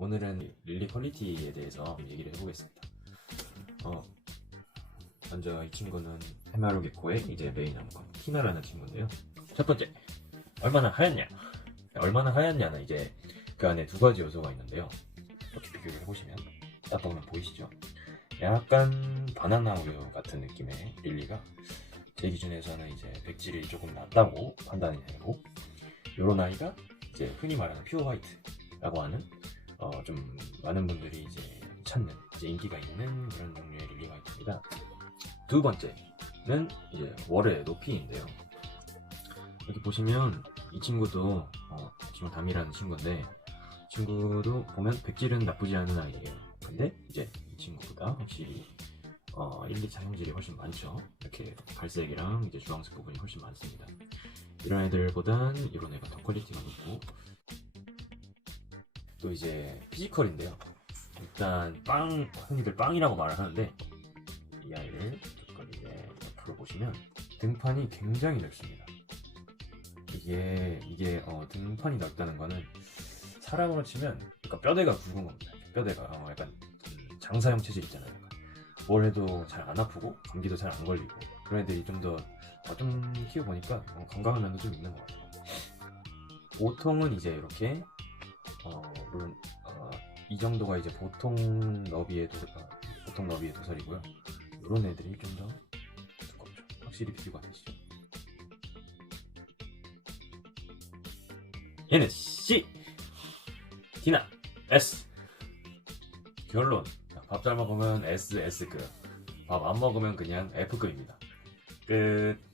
오늘은 릴리 퀄리티에 대해서 얘기를 해보겠습니다. 어, 먼저 이 친구는 헤마로 게코의 이제 메인 암컷 키나라는 친구인데요. 첫 번째, 얼마나 하얗냐? 얼마나 하얗냐는 이제 그 안에 두 가지 요소가 있는데요. 이렇게 비교를 해보시면 딱 보면 보이시죠? 약간 바나나 우유 같은 느낌의 릴리가 제 기준에서는 이제 백질이 조금 낮다고 판단이 되고 요런 아이가 이제 흔히 말하는 퓨어 화이트라고 하는 어, 좀 많은 분들이 이제 찾는 이제 인기가 있는 그런 종류의 릴리 화이트입니다. 두 번째는 이제 월의 높이인데요. 여기 보시면 이 친구도 어, 지금 담이라는 친구인데 이 친구도 보면 백질은 나쁘지 않은 아이예요. 근데 이제 이 친구보다 확실히 어, 1, 2차 형질이 훨씬 많죠. 이렇게 갈색이랑 이제 주황색 부분이 훨씬 많습니다. 이런 애들보단 이런 애가 더 퀄리티가 높고 또 이제 피지컬인데요. 일단 빵 흔히들 빵이라고 말을 하는데 이 아이를 조금 이제 옆으로 보시면 등판이 굉장히 넓습니다. 이게 이게 어, 등판이 넓다는 거는 사람으로 치면 그러니까 뼈대가 굵은 겁니다. 뼈대가 어, 약간 음, 장사형 체질 있잖아요. 뭘 해도 잘 안 아프고 감기도 잘 안 걸리고 그런 애들이 좀더 어, 좀 키워보니까 어, 건강한 면도 좀 있는 것 같아요. 보통은 이제 이렇게 어, 물론 어, 이 정도가 이제 보통 너비의 도, 어, 보통 너비의 도살이고요. 이런 애들이 좀 더 두껍죠. 확실히 비교가 되시죠. 얘는 C, D나 S. 결론. 밥 잘 먹으면 S, S급. 밥 안 먹으면 그냥 F급입니다. 끝.